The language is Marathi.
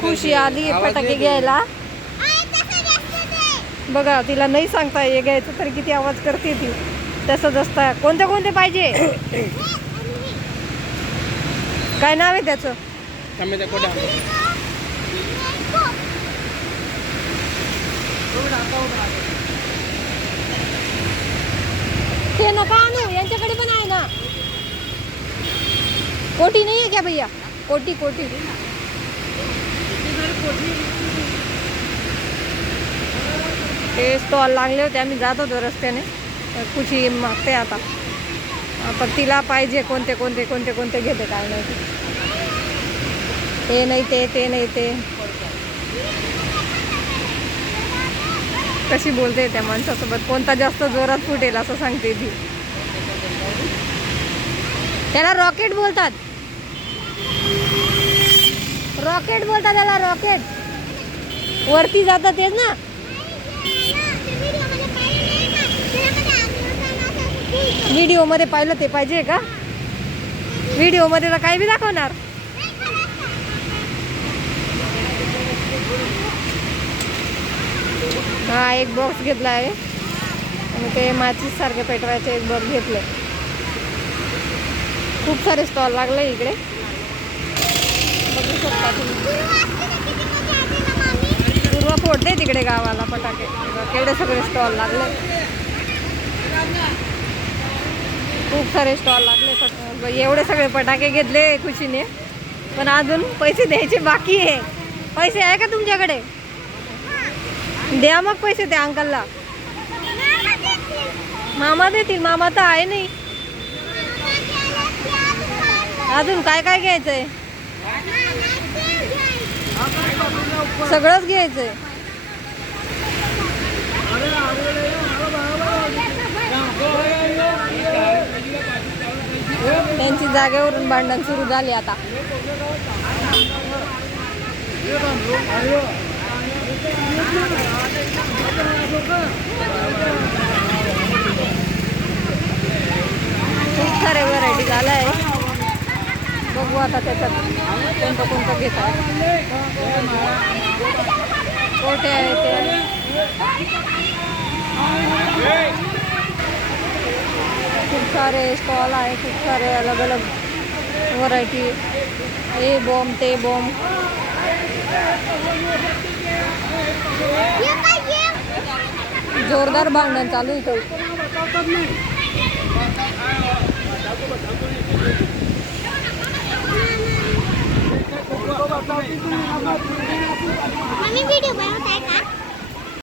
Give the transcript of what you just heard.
खुशी. आली फटाके. घ्यायला. बघा तिला नाही सांगता हे घ्यायचं तरी किती आवाज करते ती. तसंच असतं कोणते कोणते पाहिजे? काय नाव आहे त्याचं. ते नका आणू यांच्याकडे पण आहे ना. कोटी नाही आहे क्या भैया? कोटी कोटी. ते स्टॉल लागले होते आम्ही जात होतो रस्त्याने. तर खुशी मागते आता. पण तिला पाहिजे कोणते कोणते कोणते कोणते घेते काय नाही. ते. ते नाही ते ते नाही ते. कशी बोलते त्या माणसासोबत? कोणता जास्त जोरात फुटेल असं सांगते ती. त्याला रॉकेट बोलतात. रॉकेट बोलतात त्याला रॉकेट. वरती जातात तेच ना. व्हिडिओमध्ये पाहिलं ते पाहिजे का? व्हिडिओमध्ये तर काय बी दाखवणार. हा एक बॉक्स घेतला आहे. आणि ते माचीस सारखे पेटवायचे एक बॉक्स घेतले. खूप सारे स्टॉल लागले इकडे. बघू शकता तुम्ही. पूर्व फोडते तिकडे गावाला फटाके. केवढे सगळे स्टॉल लागले. खूप सारे स्टॉल लागले. एवढे सगळे फटाके घेतले खुशीने. पण अजून पैसे द्यायचे बाकी आहे. पैसे आहे का तुमच्याकडे? द्या मग पैसे त्या अंकलला. मामा देतील. मामा तर आहे नाही. अजून काय काय घ्यायचंय? सगळंच घ्यायचंय. त्यांची जागेवरून भांडण सुरू झाली आता. खूप सारे व्हरायटी झालं आहे बघू आता त्याच्यात. खूप सारे स्टॉल आहे, खूप सारे अलग अलग व्हरायटी हे बॉम्ब ते बॉम्ब जोरदार भांडण चालू मम्मी व्हिडिओ